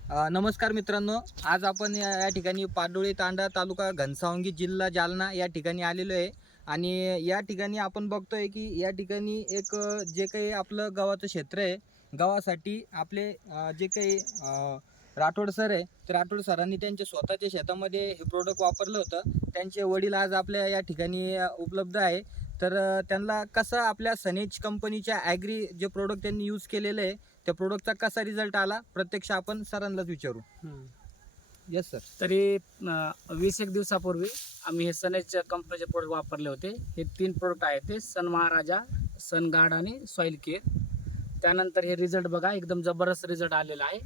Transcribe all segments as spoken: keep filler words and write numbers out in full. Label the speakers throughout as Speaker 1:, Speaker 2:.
Speaker 1: अ, नमस्कार मित्रांनो, आज आपण या या ठिकाणी पाडोळी तांडा तालुका घनसावंगी जिल्हा जालना या ठिकाणी आलेलो आहे. आणि या ठिकाणी आपण बघतोय की या ठिकाणी एक अ, जे काही आपलं गव्हाचं क्षेत्र आहे, गव्हासाठी आपले अ, जे काही अ, राठोड सर आहे, तर राठोड सरांनी त्यांच्या स्वतःच्या शेतामध्ये हे प्रोडक्ट वापरलं होतं. त्यांचे वडील आज आपल्या या ठिकाणी अ, उपलब्ध आहे. तर अ, त्यांना कसं आपल्या सनेज कंपनीच्या ॲग्री जे प्रोडक्ट त्यांनी यूज केलेलं आहे, त्या प्रोडक्टचा कसा रिझल्ट आला प्रत्यक्ष आपण सरांनाच विचारू.
Speaker 2: हम्म.
Speaker 1: Yes sir.
Speaker 2: तरी अं, वीस एक दिवसापूर्वी आम्ही हे सनेजच्या कंपनीचे प्रोडक्ट वापरले होते. हे तीन प्रोडक्ट आहेत, ते सन महाराजा, सन गार्ड आणि सॉईल केअर. त्यानंतर हे रिझल्ट बघा, एकदम जबरदस्त रिझल्ट आलेला आहे.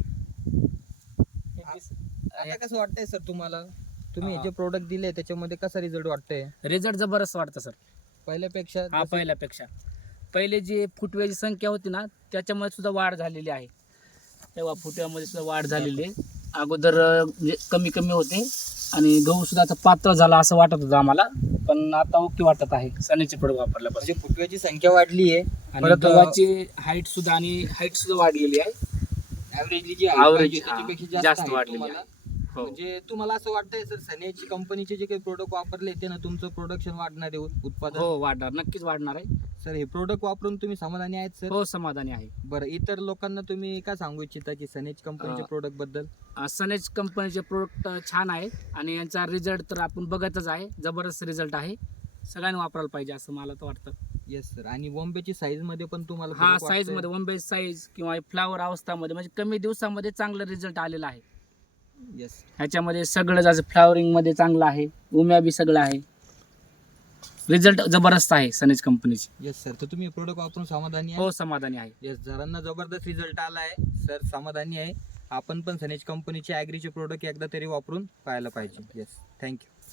Speaker 2: हे दिस-
Speaker 1: आता कसं वाटतंय सर तुम्हाला? तुम्ही हे
Speaker 2: हा.
Speaker 1: जे प्रोडक्ट दिले त्याच्यामध्ये कसा रिझल्ट वाटतंय
Speaker 2: रिझल्ट जबरदस्त वाटतं सर.
Speaker 1: पहिल्यापेक्षा?
Speaker 2: हा,
Speaker 1: जसं-
Speaker 2: पहिल्यापेक्षा पहिले जी फुटव्याची संख्या होती ना, त्याच्यामध्ये सुद्धा वाढ झालेली आहे. तेव्हा फुटव्यामध्ये सुद्धा वाढ झालेली आहे. अगोदर अं, म्हणजे कमी कमी होते आणि गहू सुद्धा आता पातळ झाला असं वाटत होतं आम्हाला, पण आता ओके वाटत आहे सनेजचे प्रोडक्ट वापरल्यापासून.
Speaker 1: म्हणजे फुटव्याची संख्या वाढली आहे
Speaker 2: आणि
Speaker 1: परत
Speaker 2: गव्हाची हाईट सुद्धा आणि हाईट सुद्धा वाढलेली आहे.
Speaker 1: ऍव्हरेजली जी
Speaker 2: Average,
Speaker 1: पाहिजे
Speaker 2: हा,
Speaker 1: त्याच्यापेक्षा
Speaker 2: जास्त
Speaker 1: जास्त आहे
Speaker 2: वाढलेली
Speaker 1: तुम्हाला.
Speaker 2: हो.
Speaker 1: म्हणजे तुम्हाला असं वाटतंय सर सनेज कंपनीचे जे काही प्रोडक्ट वापरले ते ना तुमचं प्रोडक्शन वाढणार आहे, उत्पादन?
Speaker 2: हो, वाढणार, नक्कीच वाढणार आहे.
Speaker 1: सर हे प्रोडक्ट वापरून तुम्ही समाधानी आहेत सर?
Speaker 2: हो, समाधानी आहे.
Speaker 1: बरं, इतर लोकांना तुम्ही काय सांगू इच्छिता की सनेज कंपनीच्या
Speaker 2: अं,
Speaker 1: प्रोडक्ट बद्दल?
Speaker 2: अं, सनेज कंपनीचे प्रोडक्ट छान आहेत आणि यांचा रिझल्ट तर आपण बघतच आहे. जबरदस्त रिझल्ट आहे. सगळ्यांनी वापरायला पाहिजे असं मला तर वाटतं.
Speaker 1: Yes sir. आणि बॉम्बेची साईज मध्ये पण तुम्हाला
Speaker 2: हा,
Speaker 1: फरक
Speaker 2: साईज
Speaker 1: वाटतोय?
Speaker 2: मध्ये वनबेज साईज किंवा फ्लावर अवस्थामध्ये म्हणजे कमी दिवसामध्ये चांगला रिझल्ट आलेला आहे.
Speaker 1: येस.
Speaker 2: ह्याच्यामध्ये सगळं जसं फ्लावरिंग मध्ये चांगलं आहे, उम्या बी सगळं आहे. रिझल्ट जबरदस्त आहे सनेज कंपनीचे.
Speaker 1: Yes sir. तर तुम्ही प्रोडक्ट वापरून समाधानी आहे?
Speaker 2: हो, समाधानी आहे.
Speaker 1: येस, जरांना जबरदस्त रिझल्ट आला आहे सर, समाधानी आहे. आपण पण सनेज कंपनीचे ॲग्रीचे प्रोडक्ट एकदा तरी वापरून पाहायला पाहिजे. Yes, thank you.